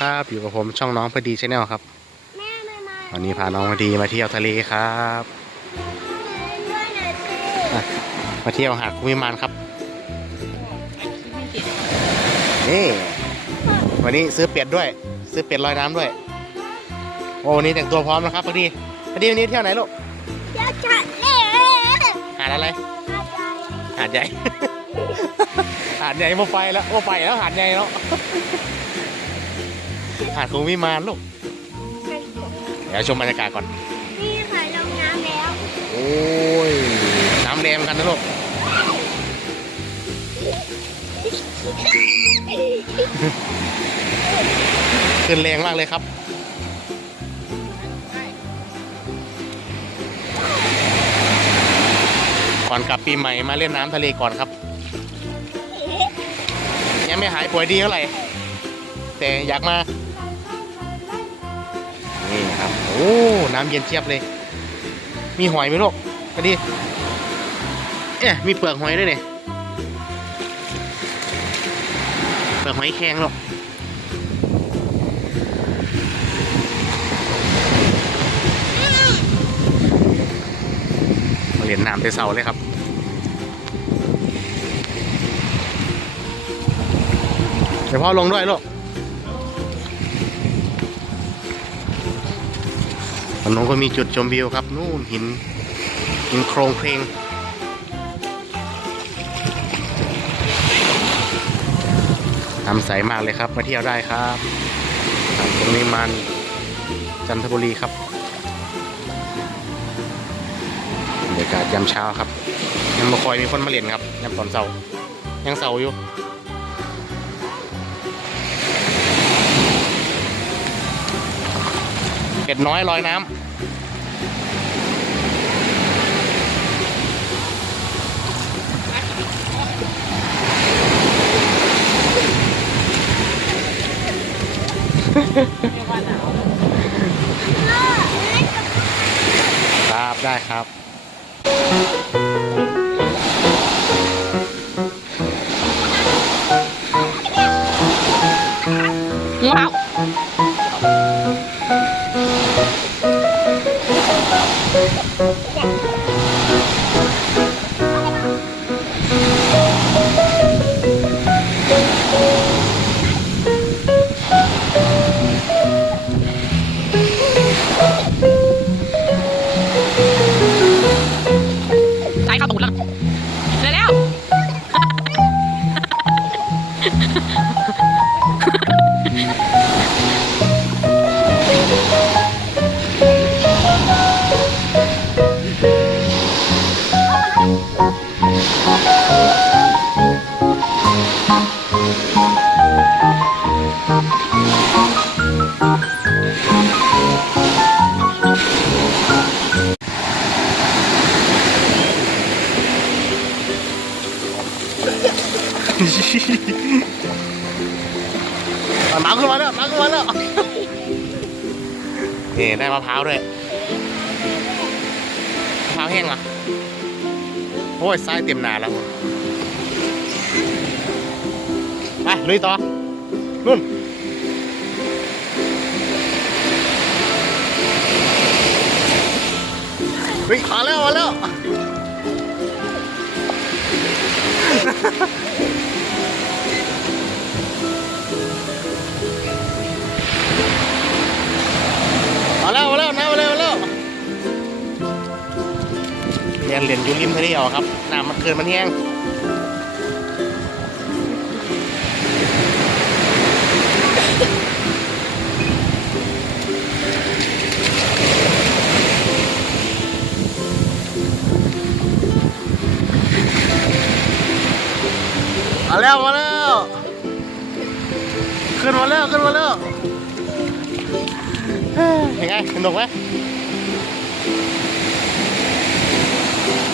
ครับอยู่กับผมช่องน้องพอดีชาแนลครับแม่ไม่มาวันนี้พาน้องพอดีมาเที่ยวทะเลครับด้วยหน่อยสิอะมาเที่ยวหาดคุมิมานครับนี่วันนี้ซื้อเป็ดด้วย ซื้อเป็ดลอยน้ำด้วยโอ้วันนี้แต่งตัวพร้อมแล้วครับพอดีพอดีวันนี้เที่ยวไหนลูกเดี๋ยวจะเล่หาดอะไรอาจารย์หาดใหญ่หาดใหญ่มาไปแล้วมาไปแล้วหาดใหญ่แล้ว หาดคุมิมานลูก เดี๋ยวชมบรรยากาศก่อน นี่ค่ะลงน้ำแล้ว โอ้ย น้ำแดงกันนะลูก ขึ้นแรงมากเลยครับก่อนกลับปีใหม่มาเล่นน้ำทะเลก่อนครับ ยังไม่หายป่วยดีเท่าไหร่ แต่อยากมา นี่ครับโอ้น้ำเย็นเจี๊ยบเลย มีหอยไหมลูกพอดีเอ๊ะมีเปลือกหอยด้วยเนี่ยเปลือกหอยแข็งลูกมาเรียนน้ำแต่เสาเลยครับเดี๋ยวพ่อลงด้วยลูก งนู้นก็มีจุดชมวิวครับ นู่นหินหินโครงเพลงน้ำใสมากเลยครับ มาเที่ยวได้ครับตรงนี้มันจันทบุรีครับบรรยากาศยามเช้าครับยังมาคอยมีคนมาเล่นครับยามตอนเสาร์ยังเสาร์อยู่ เป็ดน้อยลอยน้ำครับได้ครับ หมาขึ้นมาแล้วหมาขึ้นมาแล้วนี่ได้มะพร้าวด้วยมะพร้าวแห้งเหรอโอ้ยไส้เต็มนาแล้วไปลุยต่อนู่นเฮ้ยมาแล้วมาแล้ว รียนเรียนอยู่ริมทะเลเอาครับน้ำมันเกินมันแห้งมาแล้วมาแล้วขึ้นมาแล้วขึ้นมาแล้วยังไงสนุกไหม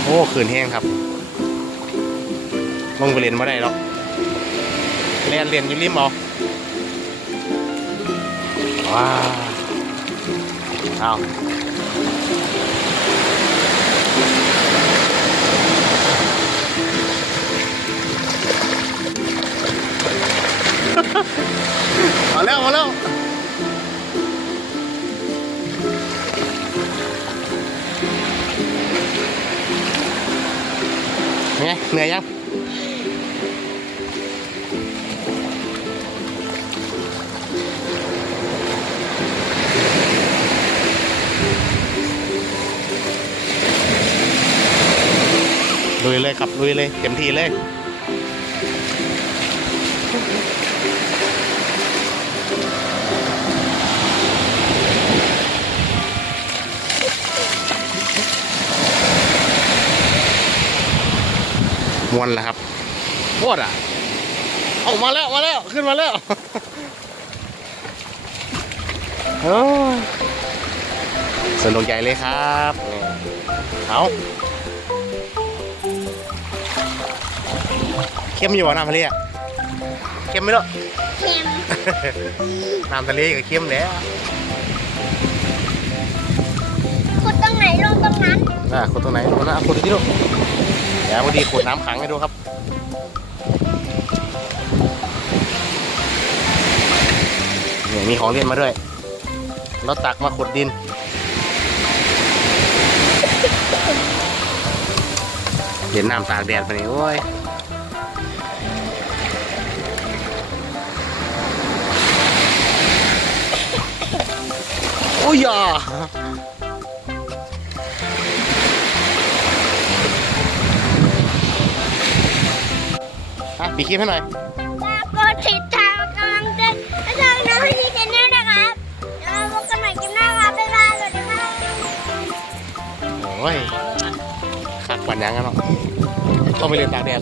โอ้ขืนแห้งครับ ลงไปเรียนมาได้หรอกเรียนเรียนอยู่ริมเอาว้าวเอาว ไงเหนื่อยยังลุยเลยครับลุยเลยเต็มที่เลย วนแล้วครับโคตรอะออกมาแล้วมาแล้วขึ้นมาแล้วโอ้ยสนุกใหญ่เลยครับนี่เอาเข้มอยู่วะน้ำทะเลอะเข้มไหมลูกเค็มน้ำทะเลก็เข้มแล้วขุดตรงไหนลงตรงนั้นอะขุดตรงไหนดูนะอะขุดที่ลูก เดี๋ยวพอดีขุดน้ำขังให้ดูครับนี่มีของเล่นมาด้วยรถตักมาขุดดิน เห็นน้ำตากแดดไปนี่โอ้ยโอ้ยอะ ฮะปีคลิปให้หน่อยฝากกดติดตามกำลังใจให้ช่องน้องพี่ชแนลนะครับแล้วพบกันใหม่คลิปหน้าครับบ๊ายบายสวัสดีครับโอ้ยขักปันยังกันเนาะต้องไปเรียนตากแดด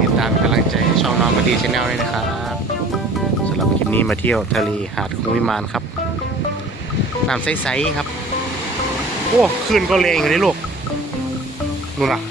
ติดตามกำลังใจให้ช่องน้องมาดีชแนลด้วยนะครับสำหรับคลิปนี้มาเที่ยวทะเลหาดคุ้งวิมานครับน้ำใสๆครับ โอ้คืนก็เลงอยู่นี่ลูกนู่นน่ะ